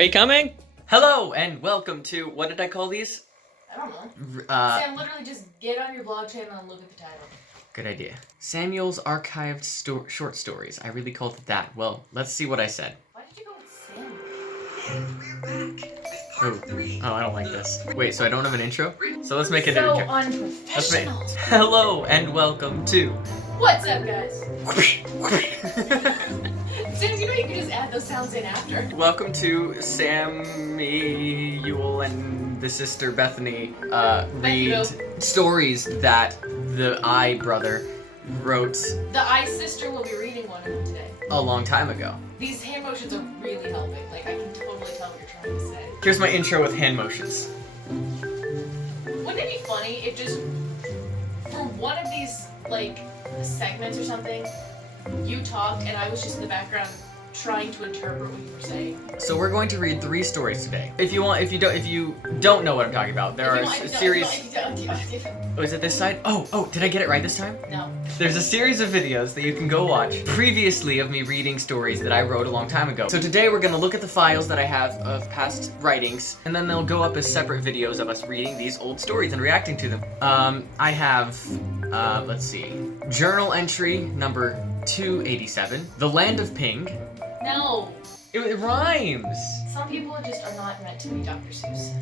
Are you coming? Hello and welcome to, what did I call these? I don't know. Sam, literally just get on your blog channel and look at the title. Good idea. Samuel's archived short stories. I really called it that. Well, let's see what I said. Why did you go with Sam? And we're back with part 3. Oh, I don't like this. Wait, so I don't have an intro? So let's make it an So intro. unprofessional. Hello and welcome to... What's up, guys? Sam, you know you can just add those sounds in after. Welcome to Samuel and the sister Bethany read stories that the I brother wrote The I sister will be reading one of them today. a long time ago. These hand motions are really helping. Like, I can totally tell what you're trying to say. Here's my intro with hand motions. Wouldn't it be funny if just, for one of these, like, segments or something, you talked and I was just in the background trying to interpret what you were saying? So we're going to read 3 stories today. If you don't know what I'm talking about, there are a series. Oh, is it this side? Oh, did I get it right this time? No. There's a series of videos that you can go watch previously of me reading stories that I wrote a long time ago. So today we're gonna look at the files that I have of past writings, and then they'll go up as separate videos of us reading these old stories and reacting to them. I have, let's see, journal entry number 287, The Land of Ping. No. It rhymes. Some people just are not meant to be Dr. Seuss.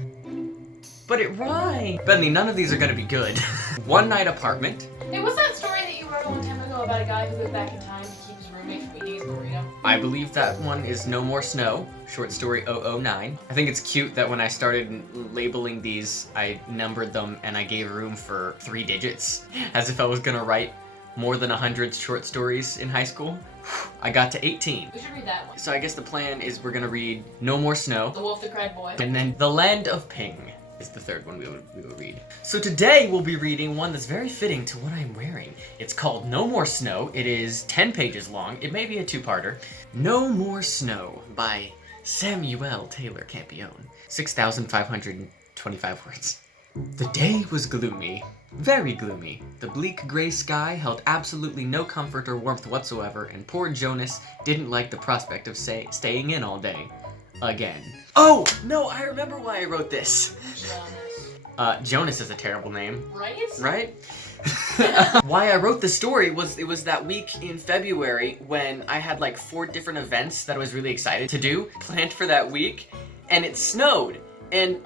But it rhymes. Bethany, none of these are gonna be good. One Night Apartment. Hey, what's that story that you wrote a long time ago about a guy who goes back in time to keep his roommate from eating his burrito? I believe that one is No More Snow, short story 009. I think it's cute that when I started labeling these, I numbered them and I gave room for 3 digits, as if I was gonna write more than 100 short stories in high school. I got to 18. We should read that one. So I guess the plan is we're gonna read No More Snow, The Wolf That Cried Boy. and then The Land of Ping is the third one we will read. So today we'll be reading one that's very fitting to what I'm wearing. It's called No More Snow. It is 10 pages long. It may be a 2-parter. No More Snow by Samuel Taylor Campion. 6,525 words. The day was gloomy. Very gloomy. The bleak gray sky held absolutely no comfort or warmth whatsoever, and poor Jonas didn't like the prospect of staying in all day. Again. Oh, no, I remember why I wrote this. Jonas is a terrible name. Right? Right? Why I wrote the story was, it was that week in February when I had like 4 different events that I was really excited to do, planned for that week, and it snowed. And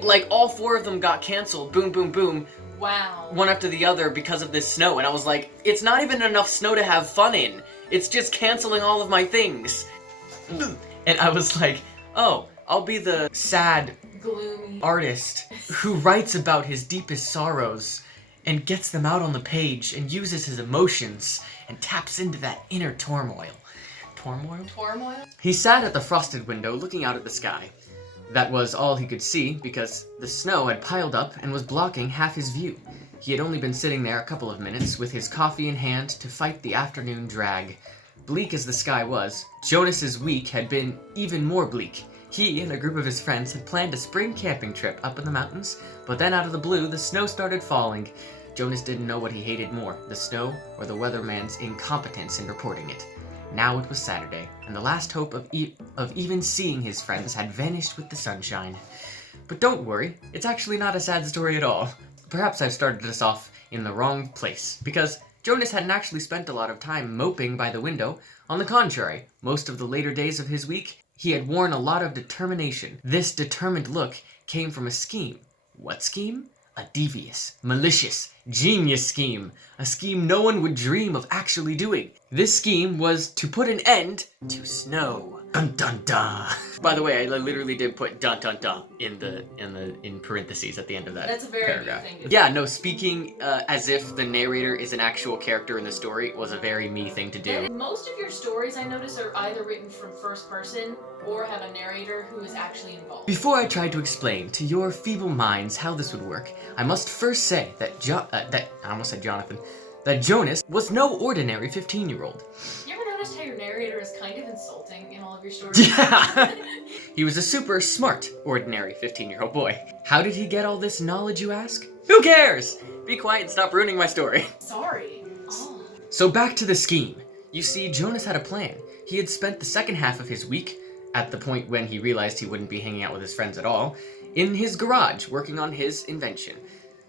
like all 4 of them got canceled, boom, boom, boom. Wow. One after the other because of this snow. And I was like, it's not even enough snow to have fun in. It's just canceling all of my things. And I was like, oh, I'll be the sad, gloomy artist who writes about his deepest sorrows and gets them out on the page and uses his emotions and taps into that inner turmoil. Turmoil? Turmoil? He sat at the frosted window looking out at the sky. That was all he could see because the snow had piled up and was blocking half his view. He had only been sitting there a couple of minutes with his coffee in hand to fight the afternoon drag. Bleak as the sky was, Jonas's week had been even more bleak. He and a group of his friends had planned a spring camping trip up in the mountains, but then out of the blue, the snow started falling. Jonas didn't know what he hated more, the snow or the weatherman's incompetence in reporting it. Now it was Saturday, and the last hope of even seeing his friends had vanished with the sunshine. But don't worry, it's actually not a sad story at all. Perhaps I've started this off in the wrong place, because Jonas hadn't actually spent a lot of time moping by the window. On the contrary, most of the later days of his week, he had worn a lot of determination. This determined look came from a scheme. What scheme? A devious, malicious, genius scheme. A scheme no one would dream of actually doing. This scheme was to put an end to snow. Dun dun dun. By the way, I literally did put dun dun dun in parentheses at the end of that. That's a very paragraph. me thing to do. Yeah, no, speaking as if the narrator is an actual character in the story was a very me thing to do. And most of your stories, I notice, are either written from first person or have a narrator who is actually involved. Before I try to explain to your feeble minds how this would work, I must first say that I almost said Jonathan, that Jonas was no ordinary 15-year-old. You ever noticed how your narrator is kind of insulting in all of your stories? Yeah! He was a super smart, ordinary 15-year-old boy. How did he get all this knowledge, you ask? Who cares? Be quiet and stop ruining my story. Sorry. Oh. So back to the scheme. You see, Jonas had a plan. He had spent the second half of his week at the point when he realized he wouldn't be hanging out with his friends at all, in his garage working on his invention.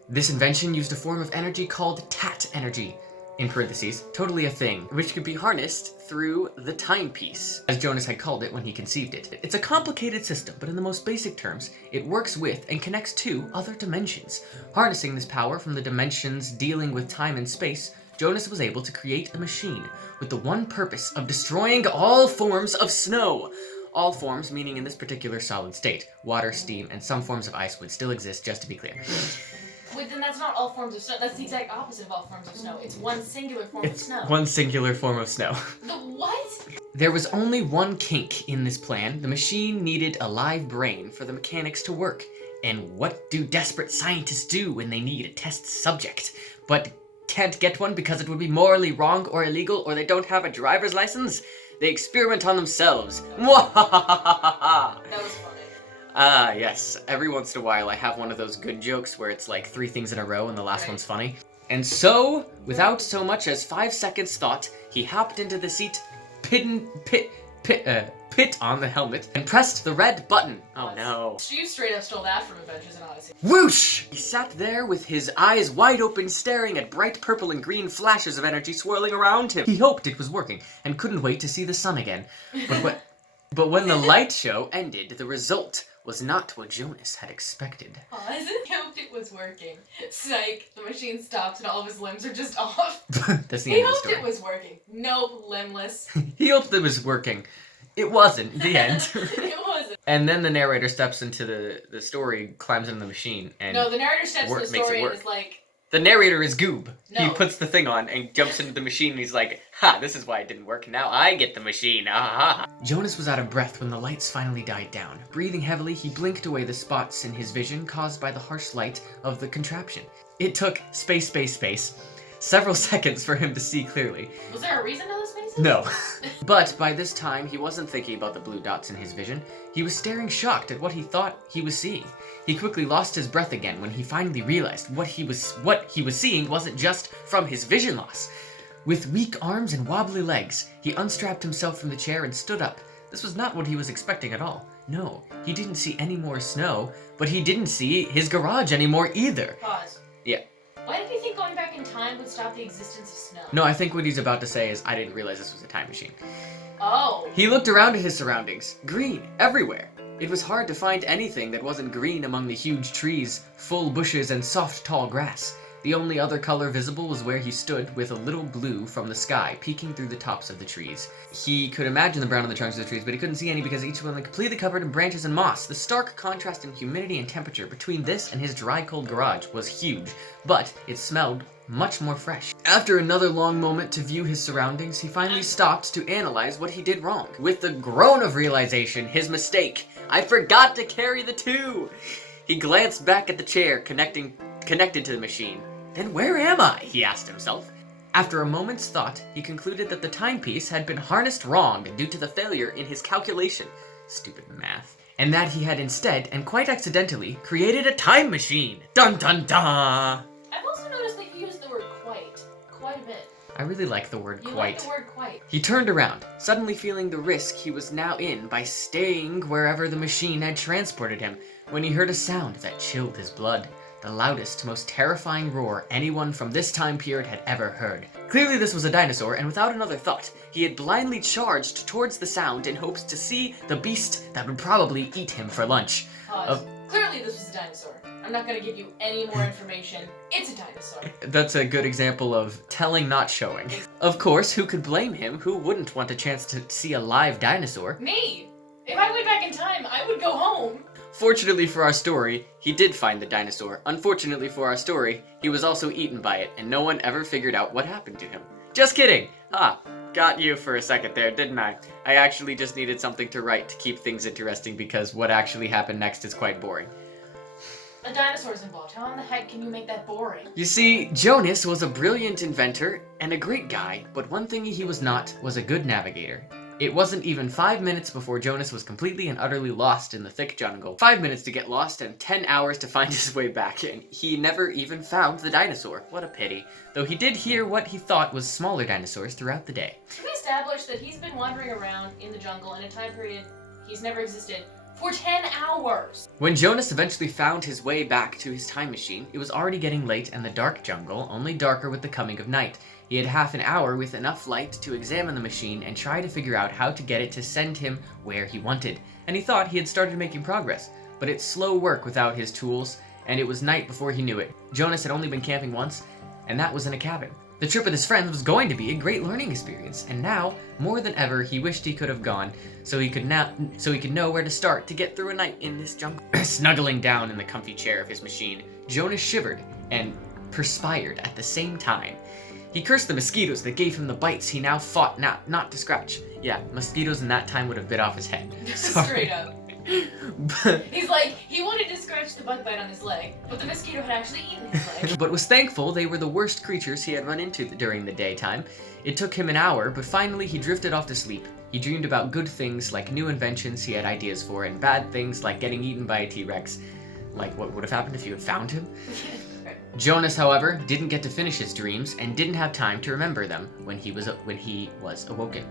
This invention used a form of energy called tat energy, in parentheses, totally a thing, which could be harnessed through the timepiece, as Jonas had called it when he conceived it. It's a complicated system, but in the most basic terms, it works with and connects to other dimensions. Harnessing this power from the dimensions dealing with time and space, Jonas was able to create a machine with the one purpose of destroying all forms of snow. All forms, meaning in this particular solid state. Water, steam, and some forms of ice would still exist, just to be clear. Wait, then that's not all forms of snow. That's the exact opposite of all forms of snow. It's one singular form of snow. One singular form of snow. The what? There was only one kink in this plan. The machine needed a live brain for the mechanics to work. And what do desperate scientists do when they need a test subject, but can't get one because it would be morally wrong or illegal, or they don't have a driver's license? They experiment on themselves. That was funny. Ah, yes. Every once in a while I have one of those good jokes where it's like 3 things in a row and the last one's funny. And so, without so much as 5 seconds thought, he hopped into the seat, pit on the helmet, and pressed the red button. Oh no. You straight up stole that from Adventures in Odyssey. Whoosh! He sat there with his eyes wide open, staring at bright purple and green flashes of energy swirling around him. He hoped it was working, and couldn't wait to see the sun again. But when the light show ended, the result was not what Jonas had expected. Pause. I hoped it was working. Psych. The machine stops and all of his limbs are just off. That's the He end of the hoped story. it was working. Nope, limbless. He hoped it was working. It wasn't. The end. It wasn't. And then the narrator steps into the story, climbs into the machine, and No, the narrator steps in the makes it story and work. is like, The narrator is Goob. No. He puts the thing on and jumps into the machine and he's like, ha, this is why it didn't work. Now I get the machine. Ah, ha, ha. Jonas was out of breath when the lights finally died down. Breathing heavily, he blinked away the spots in his vision caused by the harsh light of the contraption. It took several seconds for him to see clearly. Was there a reason to those faces? No. But by this time, he wasn't thinking about the blue dots in his vision. He was staring shocked at what he thought he was seeing. He quickly lost his breath again when he finally realized what he was seeing wasn't just from his vision loss. With weak arms and wobbly legs, he unstrapped himself from the chair and stood up. This was not what he was expecting at all. No, he didn't see any more snow, but he didn't see his garage anymore either. Pause. Yeah. Why did you think going back in time would stop the existence of snow? No, I think what he's about to say is, I didn't realize this was a time machine. Oh. He looked around at his surroundings. Green, everywhere. It was hard to find anything that wasn't green among the huge trees, full bushes, and soft, tall grass. The only other color visible was where he stood, with a little blue from the sky peeking through the tops of the trees. He could imagine the brown on the trunks of the trees, but he couldn't see any because each one was completely covered in branches and moss. The stark contrast in humidity and temperature between this and his dry, cold garage was huge, but it smelled much more fresh. After another long moment to view his surroundings, he finally stopped to analyze what he did wrong. With the groan of realization, his mistake. I forgot to carry the 2! He glanced back at the chair connected to the machine. Then where am I? He asked himself. After a moment's thought, he concluded that the timepiece had been harnessed wrong due to the failure in his calculation. Stupid math. And that he had instead, and quite accidentally, created a time machine. Dun dun dun! I've also noticed that you use the word quite a bit. I really like the word You quite. like the word quite. He turned around, suddenly feeling the risk he was now in by staying wherever the machine had transported him, when he heard a sound that chilled his blood. The loudest, most terrifying roar anyone from this time period had ever heard. Clearly this was a dinosaur, and without another thought, he had blindly charged towards the sound in hopes to see the beast that would probably eat him for lunch. Pause. Clearly this was a dinosaur. I'm not gonna give you any more information. It's a dinosaur. That's a good example of telling, not showing. Of course, who could blame him? Who wouldn't want a chance to see a live dinosaur? Me! If I went back in time, I would go home. Fortunately for our story, he did find the dinosaur. Unfortunately for our story, he was also eaten by it, and no one ever figured out what happened to him. Just kidding! Ha! Got you for a second there, didn't I? I actually just needed something to write to keep things interesting because what actually happened next is quite boring. A dinosaur's involved. How in the heck can you make that boring? You see, Jonas was a brilliant inventor and a great guy, but one thing he was not was a good navigator. It wasn't even 5 minutes before Jonas was completely and utterly lost in the thick jungle. 5 minutes to get lost and 10 hours to find his way back, and he never even found the dinosaur. What a pity. Though he did hear what he thought was smaller dinosaurs throughout the day. Can we establish that he's been wandering around in the jungle in a time period He's never existed for 10 hours. When Jonas eventually found his way back to his time machine, it was already getting late and the dark jungle only darker with the coming of night. He had half an hour with enough light to examine the machine and try to figure out how to get it to send him where he wanted. And he thought he had started making progress, but it's slow work without his tools, and it was night before he knew it. Jonas had only been camping once, and that was in a cabin. The trip with his friends was going to be a great learning experience, and now, more than ever, he wished he could have gone, so he could know where to start to get through a night in this jungle. Snuggling down in the comfy chair of his machine, Jonas shivered and perspired at the same time. He cursed the mosquitoes that gave him the bites he now fought not to scratch. Yeah, mosquitoes in that time would have bit off his head. Straight up. He's like, he wanted to scratch the bug bite on his leg, but the mosquito had actually eaten his leg. But was thankful they were the worst creatures he had run into during the daytime. It took him an hour, but finally he drifted off to sleep. He dreamed about good things like new inventions he had ideas for, and bad things like getting eaten by a T-Rex. Like what would have happened if you had found him? Jonas, however, didn't get to finish his dreams and didn't have time to remember them when he was awoken.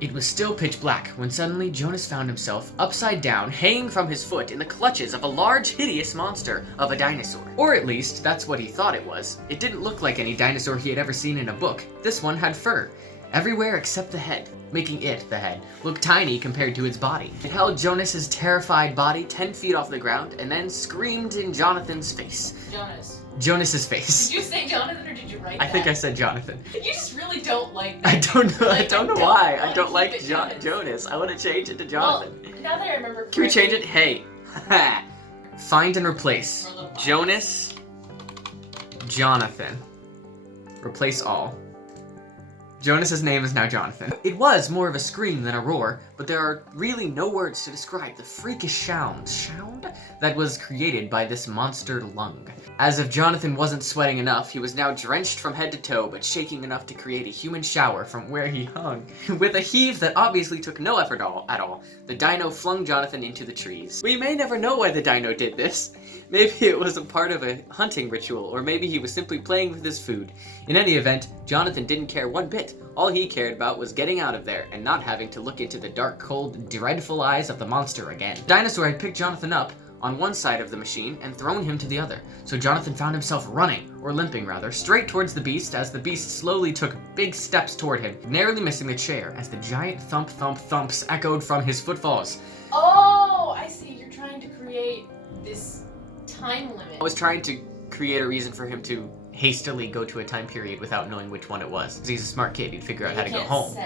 It was still pitch black when suddenly Jonas found himself upside down, hanging from his foot in the clutches of a large, hideous monster of a dinosaur. Or at least, that's what he thought it was. It didn't look like any dinosaur he had ever seen in a book. This one had fur, everywhere except the head, making it, the head, look tiny compared to its body. It held Jonas's terrified body 10 feet off the ground and then screamed in Jonathan's face. Jonas's face. Did you say Jonathan or did you write that? I think I said Jonathan. You just really don't like I that. don't know. I don't know why. I don't like like Jonas. I want to change it to Jonathan. Well, now that I remember Can we change it? correctly- Hey. Find and replace. For a little while. Jonas. Jonathan. Replace all. Jonas's name is now Jonathan. It was more of a scream than a roar, but there are really no words to describe the freakish sound that was created by this monster lung. As if Jonathan wasn't sweating enough, he was now drenched from head to toe, but shaking enough to create a human shower from where he hung. With a heave that obviously took no effort at all, the dino flung Jonathan into the trees. We may never know why the dino did this. Maybe it was a part of a hunting ritual, or maybe he was simply playing with his food. In any event, Jonathan didn't care one bit. All he cared about was getting out of there and not having to look into the dark, cold, dreadful eyes of the monster again. The dinosaur had picked Jonathan up on one side of the machine and thrown him to the other, so Jonathan found himself running, or limping rather, straight towards the beast as the beast slowly took big steps toward him, narrowly missing the chair as the giant thumps echoed from his footfalls. Oh, I see. You're trying to create this time limit. I was trying to create a reason for him to hastily go to a time period without knowing which one it was. 'Cause he's a smart kid, he'd figure out how to go home.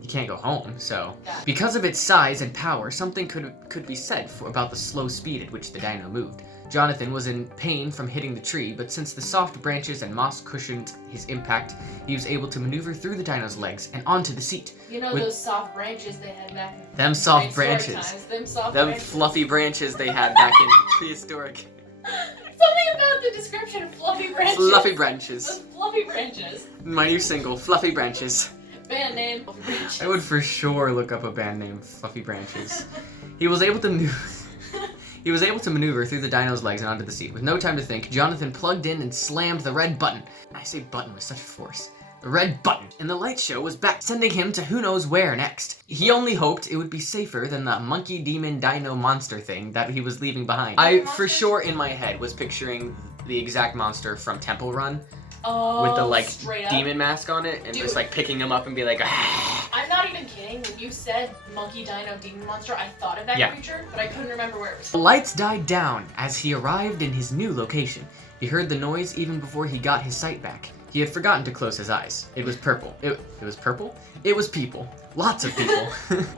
He can't go home, so... Got it. Because of its size and power, something could be said about the slow speed at which the dino moved. Jonathan was in pain from hitting the tree, but since the soft branches and moss cushioned his impact, he was able to maneuver through the dino's legs and onto the seat. You know With- those soft branches they had back in Them soft prehistoric branches. times? Them soft Them branches. fluffy branches they had back in prehistoric. Something about the description of fluffy branches. Fluffy branches. Those fluffy branches. My new single, Fluffy Branches. Band name, Fluffy Branches. I would for sure look up a band name, Fluffy Branches. He was able to maneuver through the dino's legs and onto the seat. With no time to think, Jonathan plugged in and slammed the red button. I say button with such force. The red button. And the light show was back, sending him to who knows where next. He only hoped it would be safer than the monkey demon dino monster thing that he was leaving behind. I, for sure in my head, was picturing the exact monster from Temple Run. Oh, With the, like, straight up. demon mask on it, and Dude. just, like, picking him up and be like, ah. I'm not even kidding. When you said monkey dino demon monster, I thought of that Yeah. creature, but I couldn't remember where it was. The lights died down as he arrived in his new location. He heard the noise even before he got his sight back. He had forgotten to close his eyes. It was purple. It was purple? It was people. Lots of people.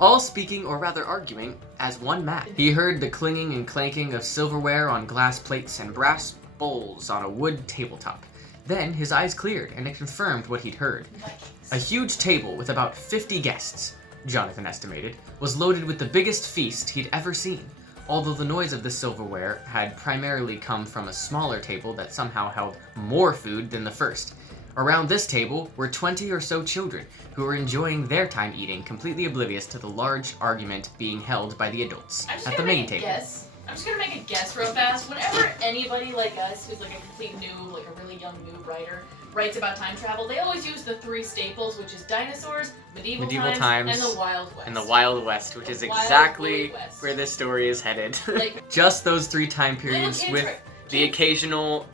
All speaking, or rather arguing, as one man. He heard the clinging and clanking of silverware on glass plates and brass bowls on a wood tabletop. Then his eyes cleared, and it confirmed what he'd heard. A huge table with about 50 guests, Jonathan estimated, was loaded with the biggest feast he'd ever seen. Although the noise of the silverware had primarily come from a smaller table that somehow held more food than the first. Around this table were 20 or so children who were enjoying their time eating, completely oblivious to the large argument being held by the adults I'm just at the gonna main make a table. guess. I'm just gonna make a guess real fast. Whenever anybody like us, who's like a complete noob, like a really young noob writer, writes about time travel, they always use the 3 staples, which is dinosaurs, medieval times, and the Wild West. And the Wild West, which is The exactly Wild West. where this story is headed. Like, just those 3 time periods little with intro- the occasional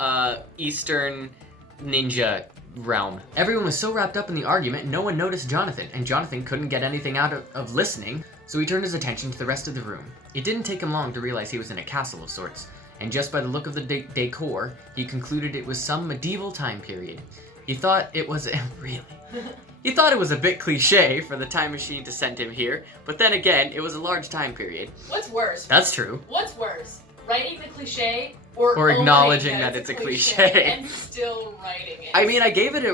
Eastern ninja realm. Everyone was so wrapped up in the argument, no one noticed Jonathan, and Jonathan couldn't get anything out of listening, so he turned his attention to the rest of the room. It didn't take him long to realize he was in a castle of sorts, and just by the look of the decor, he concluded it was some medieval time period. He thought it was really. He thought it was a bit cliche for the time machine to send him here, but then again, it was a large time period. What's worse? That's true. What's worse? Writing the cliche or acknowledging owning that it's a cliche. and still writing it? I mean, I gave it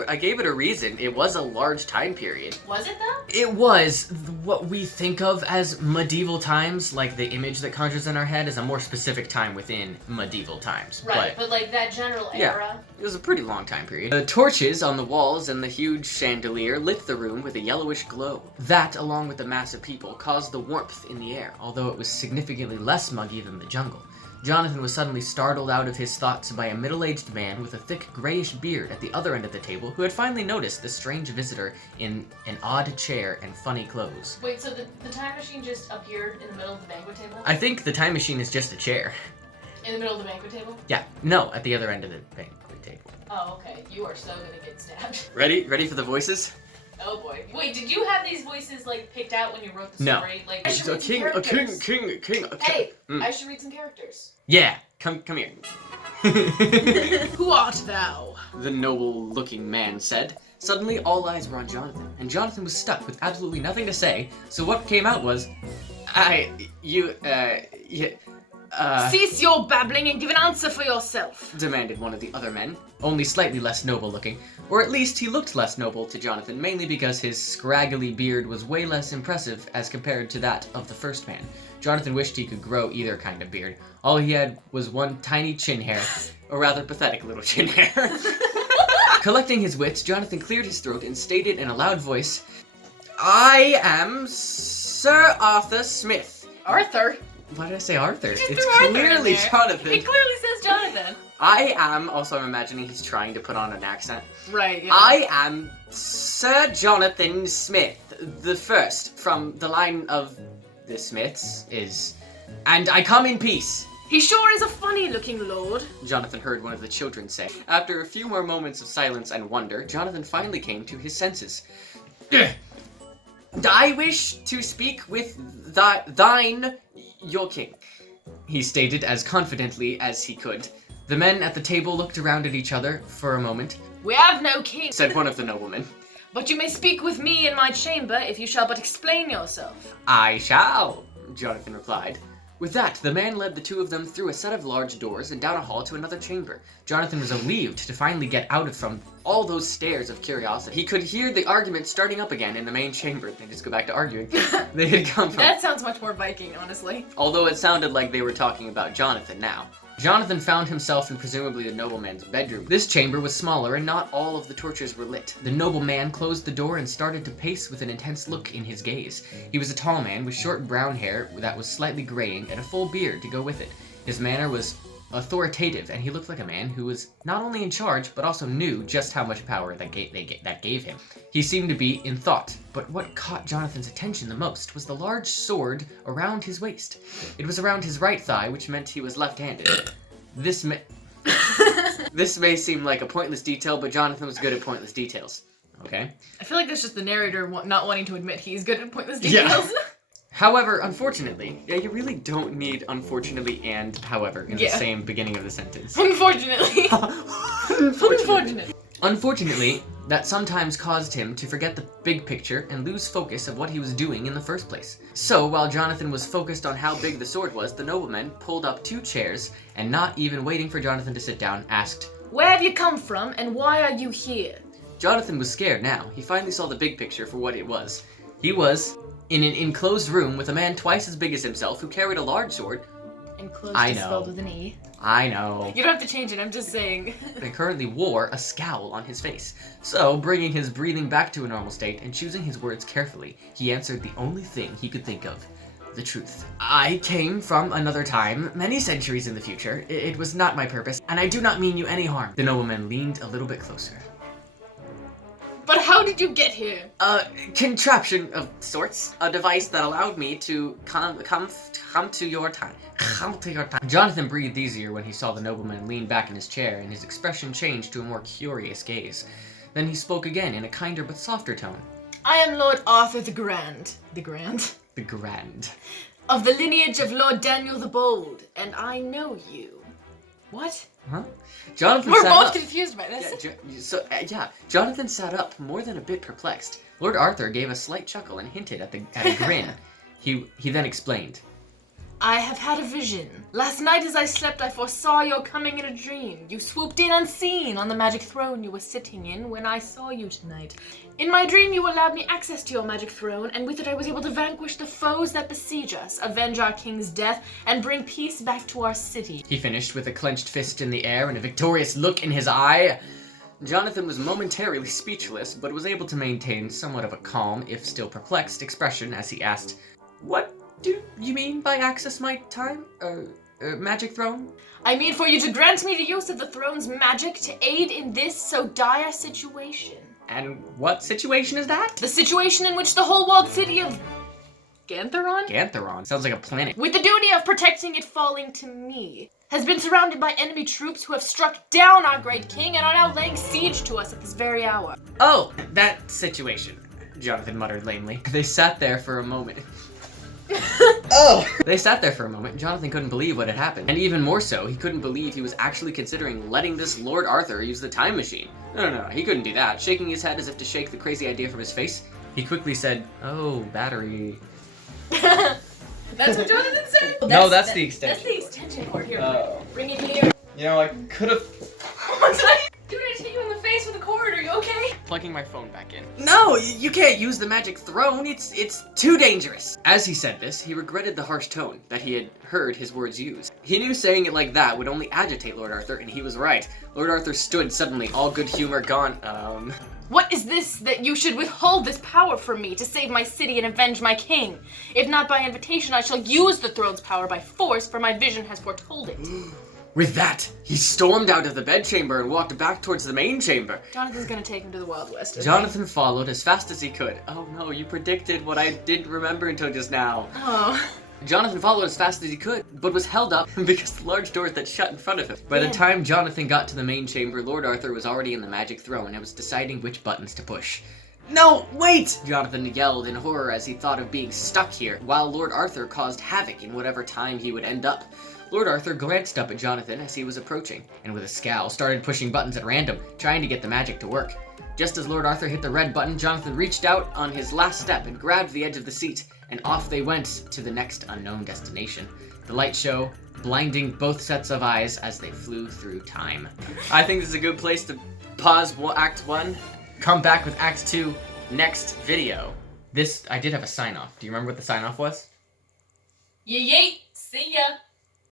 a reason. It was a large time period. Was it though? It was what we think of as medieval times, like the image that conjures in our head is a more specific time within medieval times. Right, but like that general era. It was a pretty long time period. The torches on the walls and the huge chandelier lit the room with a yellowish glow. That, along with the mass of people, caused the warmth in the air, although it was significantly less muggy than the jungle. Jonathan was suddenly startled out of his thoughts by a middle-aged man with a thick grayish beard at the other end of the table who had finally noticed the strange visitor in an odd chair and funny clothes. Wait, so the time machine just appeared in the middle of the banquet table? I think the time machine is just a chair. In the middle of the banquet table? Yeah, no, at the other end of the banquet table. Oh, okay. You are so gonna get stabbed. Ready for the voices? Oh boy. Wait, did you have these voices like picked out when you wrote the No. story? Like, I It's should a read some king, a characters. king. Hey, Mm. I should read some characters. Yeah, come here. Who art thou? The noble-looking man said. Suddenly, all eyes were on Jonathan, and Jonathan was stuck with absolutely nothing to say, so what came out was, Cease your babbling and give an answer for yourself. demanded one of the other men, only slightly less noble-looking, or at least he looked less noble to Jonathan, mainly because his scraggly beard was way less impressive as compared to that of the first man. Jonathan wished he could grow either kind of beard. All he had was one tiny chin hair, a rather pathetic little chin hair. Collecting his wits, Jonathan cleared his throat and stated in a loud voice, I am Sir Arthur Smith. Arthur? Why did I say Arthur? You just It's threw Arthur in clearly there. Jonathan. It clearly says Jonathan. I am, also I'm imagining he's trying to put on an accent. Right, yeah. I am Sir Jonathan Smith, the first from the line of the Smiths is, and I come in peace. He sure is a funny-looking lord. Jonathan heard one of the children say. After a few more moments of silence and wonder, Jonathan finally came to his senses. I wish to speak with your king, he stated as confidently as he could. The men at the table looked around at each other for a moment, We have no king, said one of the noblemen. but you may speak with me in my chamber if you shall but explain yourself. I shall, Jonathan replied. With that, the man led the two of them through a set of large doors and down a hall to another chamber. Jonathan was relieved to finally get out from all those stares of curiosity. He could hear the argument starting up again in the main chamber. They just go back to arguing. They had come from. That sounds much more Viking, honestly. Although it sounded like they were talking about Jonathan now. Jonathan found himself in presumably the nobleman's bedroom. This chamber was smaller and not all of the torches were lit. The nobleman closed the door and started to pace with an intense look in his gaze. He was a tall man with short brown hair that was slightly graying and a full beard to go with it. His manner was authoritative and he looked like a man who was not only in charge but also knew just how much power that gave him. He seemed to be in thought, but what caught Jonathan's attention the most was the large sword around his waist. It was around his right thigh, which meant he was left-handed. This may seem like a pointless detail, but Jonathan was good at pointless details. Okay? I feel like that's just the narrator not wanting to admit he's good at pointless Yeah. details. However, unfortunately, yeah, you really don't need unfortunately and however in the same beginning of the sentence. Unfortunately. Unfortunately. Unfortunately, that sometimes caused him to forget the big picture and lose focus of what he was doing in the first place. So, while Jonathan was focused on how big the sword was, the nobleman pulled up 2 chairs and, not even waiting for Jonathan to sit down, asked, Where have you come from and why are you here? Jonathan was scared now. He finally saw the big picture for what it was. He was in an enclosed room with a man twice as big as himself who carried a large sword. Enclosed I is know. spelled with an E. I know. You don't have to change it, I'm just saying. And currently wore a scowl on his face. So, bringing his breathing back to a normal state and choosing his words carefully, he answered the only thing he could think of. the truth. I came from another time, many centuries in the future. It was not my purpose, and I do not mean you any harm. The nobleman leaned a little bit closer. But how did you get here? A contraption of sorts, a device that allowed me to come to your time. Come to your time. Jonathan breathed easier when he saw the nobleman lean back in his chair, and his expression changed to a more curious gaze. Then he spoke again in a kinder but softer tone. I am Lord Arthur the Grand. The Grand? The Grand. Of the lineage of Lord Daniel the Bold, and I know you. What? Huh? Jonathan We're sat both up. confused by this. Jonathan sat up, more than a bit perplexed. Lord Arthur gave a slight chuckle and hinted at a grin. He then explained. I have had a vision. Last night as I slept, I foresaw your coming in a dream. You swooped in unseen on the magic throne you were sitting in when I saw you tonight. In my dream, you allowed me access to your magic throne, and with it I was able to vanquish the foes that besiege us, avenge our king's death, and bring peace back to our city. He finished with a clenched fist in the air and a victorious look in his eye. Jonathan was momentarily speechless, but was able to maintain somewhat of a calm, if still perplexed, expression as he asked, What do you mean by access my time? Magic throne? I mean for you to grant me the use of the throne's magic to aid in this so dire situation. And what situation is that? The situation in which the whole walled city of Gantheron? Gantheron. Sounds like a planet. With the duty of protecting it falling to me, has been surrounded by enemy troops who have struck down our great king and are now laying siege to us at this very hour. Oh, that situation, Jonathan muttered lamely. They sat there for a moment. They sat there for a moment. Jonathan couldn't believe what had happened. And even more so, he couldn't believe he was actually considering letting this Lord Arthur use the time machine. No, he couldn't do that. Shaking his head as if to shake the crazy idea from his face, he quickly said, Oh, battery. That's what Jonathan said? No, that's the extension. That's the extension cord here. Oh. Bring it here. You know, I could have... Dude, I hit you in the face with a cord. Are you okay? Plugging my phone back in. No, you can't use the magic throne. It's too dangerous. As he said this, he regretted the harsh tone that he had heard his words used. He knew saying it like that would only agitate Lord Arthur, and he was right. Lord Arthur stood suddenly, all good humor gone. What is this that you should withhold this power from me to save my city and avenge my king? If not by invitation, I shall use the throne's power by force, for my vision has foretold it. With that, he stormed out of the bedchamber and walked back towards the main chamber. Jonathan's gonna take him to the Wild West. Jonathan followed as fast as he could. Oh no, you predicted what I didn't remember until just now. Oh. Jonathan followed as fast as he could, but was held up because the large doors that shut in front of him. By the time Jonathan got to the main chamber, Lord Arthur was already in the magic throne and was deciding which buttons to push. No, wait! Jonathan yelled in horror as he thought of being stuck here, while Lord Arthur caused havoc in whatever time he would end up. Lord Arthur glanced up at Jonathan as he was approaching, and with a scowl started pushing buttons at random, trying to get the magic to work. Just as Lord Arthur hit the red button, Jonathan reached out on his last step and grabbed the edge of the seat, and off they went to the next unknown destination. The light show blinding both sets of eyes as they flew through time. I think this is a good place to pause Act 1, come back with Act 2 next video. I did have a sign-off. Do you remember what the sign-off was? Yeet, see ya.